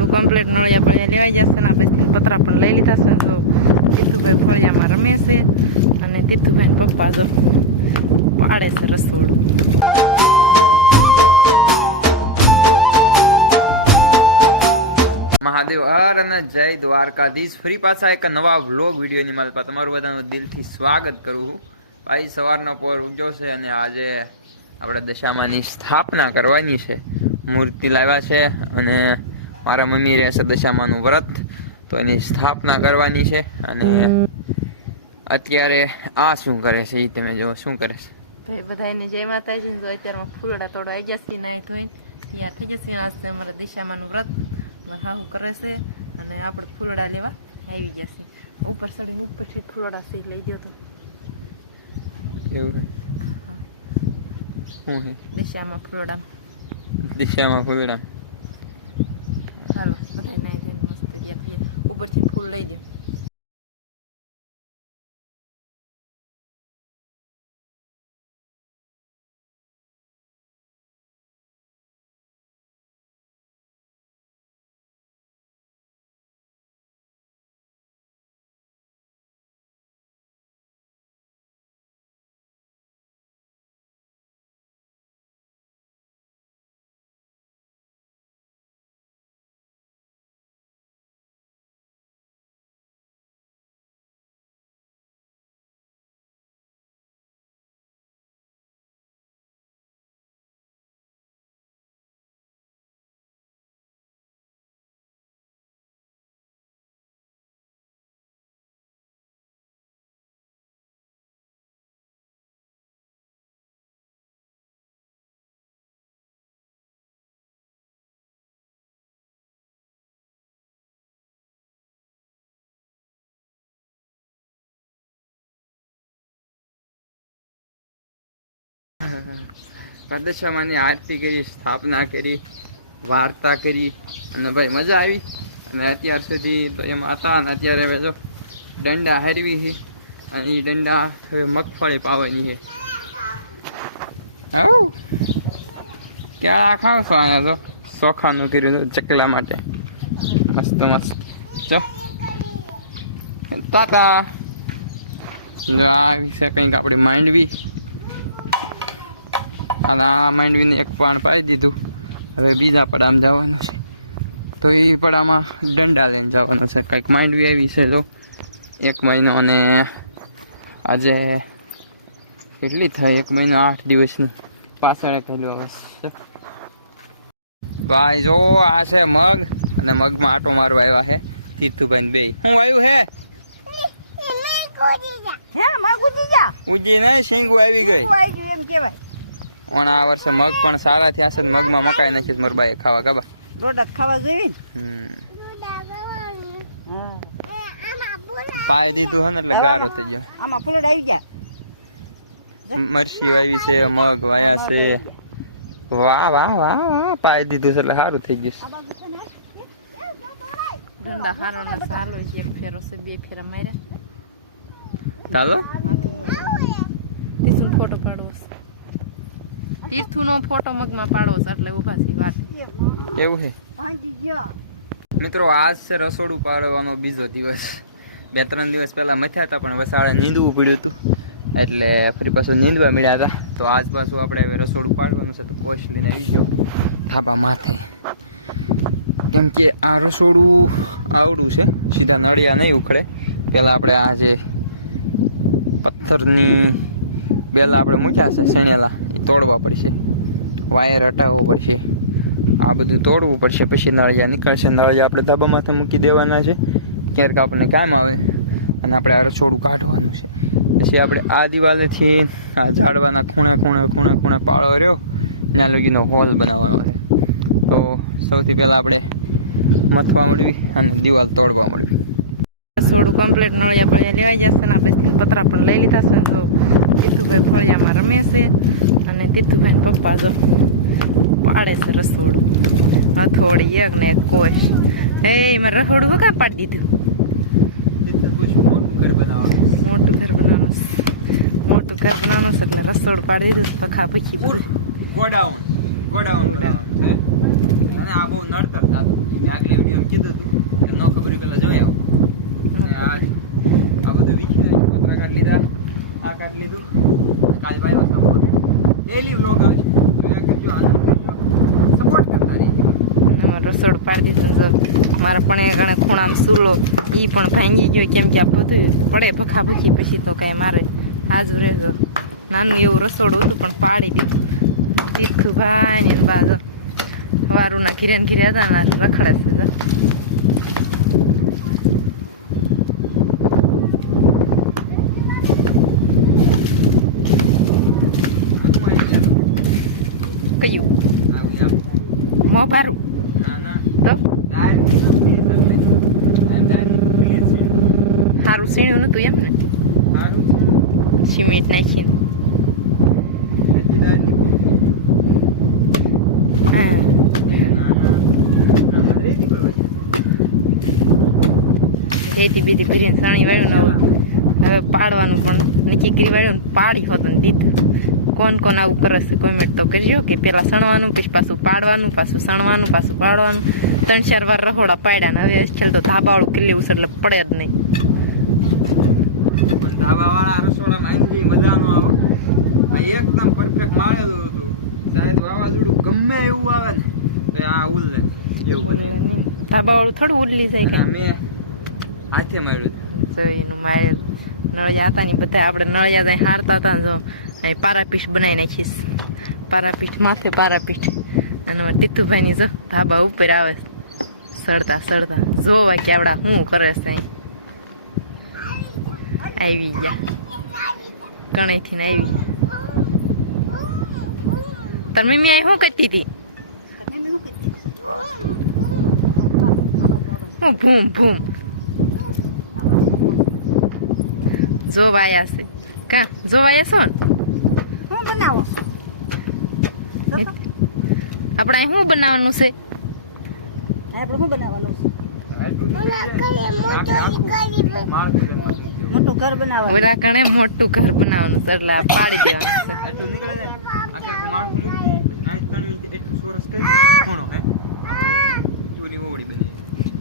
રસોડું કમ્પ્લીટ નળિયા પણ લેવાઈ જશે ને આપણે પતરા પણ લઈ લીધા છે. તો તીથુભાઈ ફળિયામાં રમે છે અને તીથુભાઈ પપ્પા જો પાડે છે રસોડું. મહાદેવ હર અને જય દ્વારકાધીશ. ફરી પાછા એક નવા વ્લોગ વિડીયોની માલપા તમારું બધાનું દિલથી સ્વાગત કરું. ભાઈ સવારનો પોર ઉગ્યો છે અને આજે આપણે દશામાની સ્થાપના કરવાની છે. મૂર્તિ લાવ્યા છે અને મારા મમ્મી રહેશે દશામાનું વ્રત, તો એની સ્થાપના કરવાની છે. અને અત્યારે આ શું કરે છે એ તમે જો શું કરે છે. ભાઈ બધાને જય માતાજી. તો અત્યારમાં ફૂલડા તોડવા આવી જશે ને ધોઈને તૈયાર થઈ જશે. આજ તો અમારા દશામાનું વ્રત હાહુ કરે છે અને આપણે ફૂલડા લેવા આવી જશે. ઉપર ચડી ઉપરથી ફૂલડા સી લઈ ગયો તો એવું શું હે દિશામાં ફૂલડા ચાલો બધા નાઈ ધોઈને મસ્ત તૈયાર થઈએ. ઉપરથી ફૂલ લઈ દે. દશામાની આરતી કરી, સ્થાપના કરી, વાર્તા કરી અને ભાઈ મજા આવી. અને અત્યાર સુધી તો એમ હતા અને અત્યારે હવે જો દંડા હારવી છે અને એ દંડા હવે મગફળી પાવાની છે. ક્યાં ખાવ છો? અહીંયા તો ચોખાનું કર્યું ચકલા માટે મસ્ત મસ્ત. ચો તાતા છે કંઈક આપણે માંડવી અને આ માંડવીને એક પાણ પાડી દીધું. હવે બીજા પડામાં જવાનું છે તો એ પડામાં દંડા લઈને જવાનું છે. કંઈક માંડવી આવી છે જો 1 મહિનો અને આજે કેટલી થઈ 1 મહિનો 8 દિવસની પાછળ થયેલું હવે છે. ભાઈ જો આ છે મગ અને મગમાં આટો મારવા આવ્યા છે તીથુભાઈ બે. શું આવ્યું છે? ઉજી નહીં શીંગું આવી ગઈ. આ વર્ષે મગ પણ સારા થયા છે. મગમાં મકાઈ નાખી મારા બાએ ખાવા ગાબા પ્રોડક્ટ ખાવા જોઈએ. પાઈ દીધું હે ને એટલે ગાળો થઈ ગયો. આમાં ફૂલ આવી ગયા. મરસી આવી છે, મગ વાયા છે. વાહ વાહ વાહ વાહ પાઈ દીધું છે એટલે સારું થઈ ગયું. ઠંડા હારો ના ચાલુ છે. એક ફેરો છે, 2 ફેરા માર્યા. ચાલો તીસુનો ફોટો પાડવો છે. તીસુનો ફોટો મગમાં પાડવો છે એટલે ઊભા છે વાત. કેવું છે મિત્રો? આજ છે રસોડું પાડવાનો બીજો દિવસ. 2-3 દિવસ પહેલા મથ્યા હતા પણ વસાડે નીંદવું પડ્યું હતું એટલે ફરી પાછું નીંદવા મળ્યા હતા. તો આજ પાછું આપણે હવે રસોડું પાડવાનું છે. તો પોસ્ટ લઈને આવી ગયો ધાબા માથે, કેમ કે આ રસોડું આવડું છે. સીધા નળિયા નહીં ઉખડે. પહેલાં આપણે આ જે પથ્થરની પહેલાં આપણે મૂક્યા છે શેણેલા એ તોડવા પડશે, વાયર હટાવવું પડશે, આ બધું તોડવું પડશે. પછી નળિયા નીકળશે. નળિયા આપણે ધાબા માથે મૂકી દેવાના છે, ક્યારેક આપણને કામ આવે. અને આપણે આ રસોડું કાઢવાનું છે. પછી આપણે આ દિવાલેથી આ ઝાડવાના ખૂણે પાળો રહ્યો ત્યાં લગીનો હોલ બનાવવાનો છે. તો સૌથી પહેલાં આપણે મથવા મળવી અને દિવાલ તોડવા મળવી. રસોડું કમ્પ્લીટ નળિયા પણ લેવાઈ જશે ને આપણે પતરા પણ લઈ લીધા છે. તો તીથુભાઈ ફળિયામાં રમે છે અને તીથુભાઈ પપ્પા જો પાડે છે રસોડું. હથોડી એક ને એક કોશ. એમાં રસોડું વગા પાડી દીધું. મોટું ઘર બનાવવાનું છે એટલે રસોડું પાડી દીધું. પખા પખી ગોડાઉન બનાવવાનું છે. અને આ બહુ નડતર થતું. આગલી વિડીયો રસોડું પાડી દીધું. મારા પણ એ ઘણા ખૂણામાં સૂલો એ પણ ભાંગી ગયો, કેમ કે આ બધું પડે ભખાભખી પછી તો કાંઈ મારે હાજુ રહેજો. નાનું એવું રસોડું હતું પણ પાડી દીધું. તીખું ભાઈ ને બાજુ વારુના ઘીરે ને ઘીરે હતા ને રખડે છે. મોભારું તો સારું સીણ્યું નતું એમ ને, સિમેન્ટ નાખીને. ખેતી બીતી ભરીને સણી વાળ્યું ને હવે પાડવાનું પણ નક્કી કરી વાળ્યું ને પાડી હોત ને દીધું. કોણ કોણ આવું કરે છે કોમેન્ટ તો કરજો કે પેલા સણવાનું પછી પાછું પાડવાનું, પાછું સણવાનું, પાછું પાડવાનું. 3-4 વાર રહોડા પાડ્યા ને હવે છેલ્લે તો ધાબાવાળું કિલ્લી ઉછળ એટલે પડે જ નહીં. ધાબાવાળા રસોડામાં આંગળી મજા નો આવે. એકદમ પરફેક્ટ માળેલું હતું. સાહેબ વાવાઝોડું ગમે એવું આવે ને આ ઉલ્લે એવું બને. ધાબાવાળું થોડું ઉડલી જાય કે મેં હાથે માર્યું એનું માયેલ નળિયા હતા ને બધા આપણે નળિયા ત્યાં હારતા હતા ને જો અહીં પારાપીઠ બનાવી નાખીશ. પારાપીઠ માથે પારાપીઠ અને તીતુભાઈ ની જો ધાબા ઉપર આવે સડતા સડતા જોવા કે આવડા શું કરે છે. આવી ગયા ગણેથી ને આવી. તાર મમ્મી અહીં શું કરતી હતી? હું ભૂમ ભૂમ જોવાયા છે કે જોવાયા છો ને? શું બનાવો? આપણે અહીં શું બનાવવાનું છે? આપણે શું બનાવવાનું છે? મોટું ઘર બનાવવાનું. ઓલા કણે મોટું ઘર બનાવવાનું છે એટલે પાડી દેવાનું છે.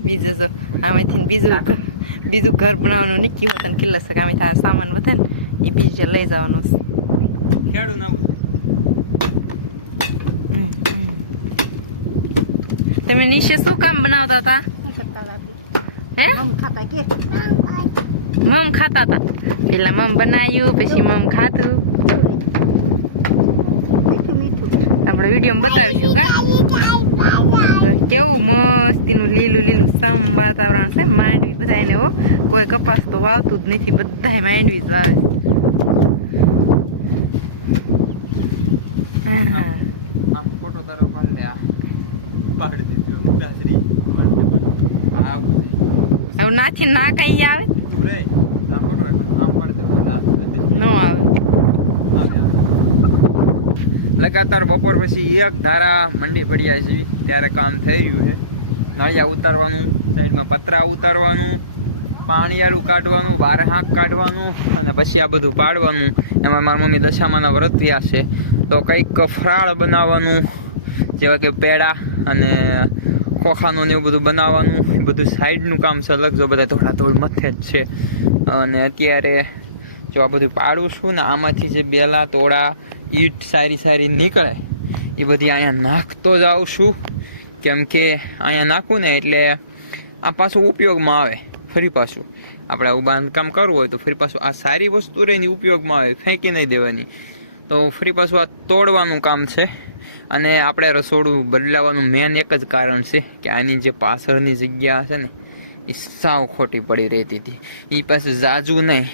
બીજું તો આમાંથી બીજું ઘર બનાવવાનું નીકળી હોત કેટલા છે આમે થાય સામાન વધે ને એ બીજે લઈ જવાનું છે. તમે નીચે શું કામ બનાવતા હતા? હે મમ ખાતા હતા. પેલા મમ બનાવ્યું પછી મમ ખાતું. આપણે વિડીયો બતાવીશું કેવું મસ્તીનું લીલું લીલું શ્રમ વાતાવરણ છે. માંડવી બધા એને કોઈ કપાસ તો વાવતું જ નથી, બધા માંડવી જ વાવે. હવે નાથી ના કઈ આવે ન આવે. લગાતાર બપોર પછી એક ધારા મંડી પડ્યા છે ત્યારે કામ થઈ રહ્યું છે. નળિયા ઉતારવાનું, સાઈડમાં પતરા ઉતારવાનું, પાણીયારું કાઢવાનું, બાર હાંક કાઢવાનું અને પછી આ બધું પાડવાનું. એમાં મારી મમ્મી દશામાના વ્રત થયા છે તો કંઈક ફરાળ બનાવવાનું, જેવા કે પેડા અને ખોખાનું ને એવું બધું બનાવવાનું. એ બધું સાઈડનું કામ છે અલગ. જો બધા ધોળાધોળ મથે જ છે. અને અત્યારે જો આ બધું પાડું છું ને આમાંથી જે બેલા તોડા ઈટ સારી નીકળે એ બધી અહીંયા નાખતો જ આવું છું. કેમ કે અહીંયા નાખું ને એટલે આ પાછું ઉપયોગમાં આવે. ફરી પાછું આપણે આવું બાંધકામ કરવું હોય તો ફરી પાછું આ સારી વસ્તુ રહીને ઉપયોગમાં આવે, ફેંકી નહીં દેવાની. તો ફરી પાછું આ તોડવાનું કામ છે. અને આપણે રસોડું બદલાવાનું મેન એક જ કારણ છે કે આની જે પાછળની જગ્યા છે ને એ સાવ ખોટી પડી રહેતી હતી. એ પાસે જાજુ નહીં,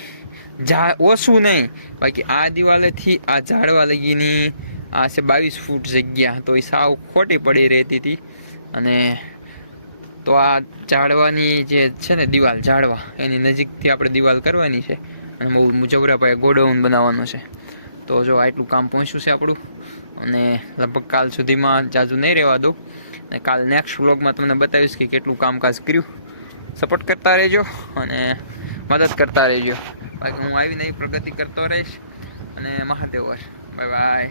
ઓછું નહીં, બાકી આ દિવાલેથી આ ઝાડવા લગીની આ છે 22 ફૂટ જગ્યા, તો એ સાવ ખોટી પડી રહેતી હતી. અને તો આ ઝાડવાની જે છે ને દિવાલ, ઝાડવા એની નજીકથી આપણે દિવાલ કરવાની છે અને બહુ જબરા પાયે ગોડાઉન બનાવવાનું છે. તો જો આટલું કામ પહોંચ્યું છે આપણું. અને લગભગ કાલ સુધીમાં જાજુ નહીં રહેવા દઉં અને કાલ નેક્સ્ટ વ્લોગમાં તમને બતાવીશ કે કેટલું કામકાજ કર્યું. સપોર્ટ કરતા રહેજો અને મદદ કરતા રહેજો. બાકી હું આવીને પ્રગતિ કરતો રહીશ. અને મહાદેવ, બાય બાય.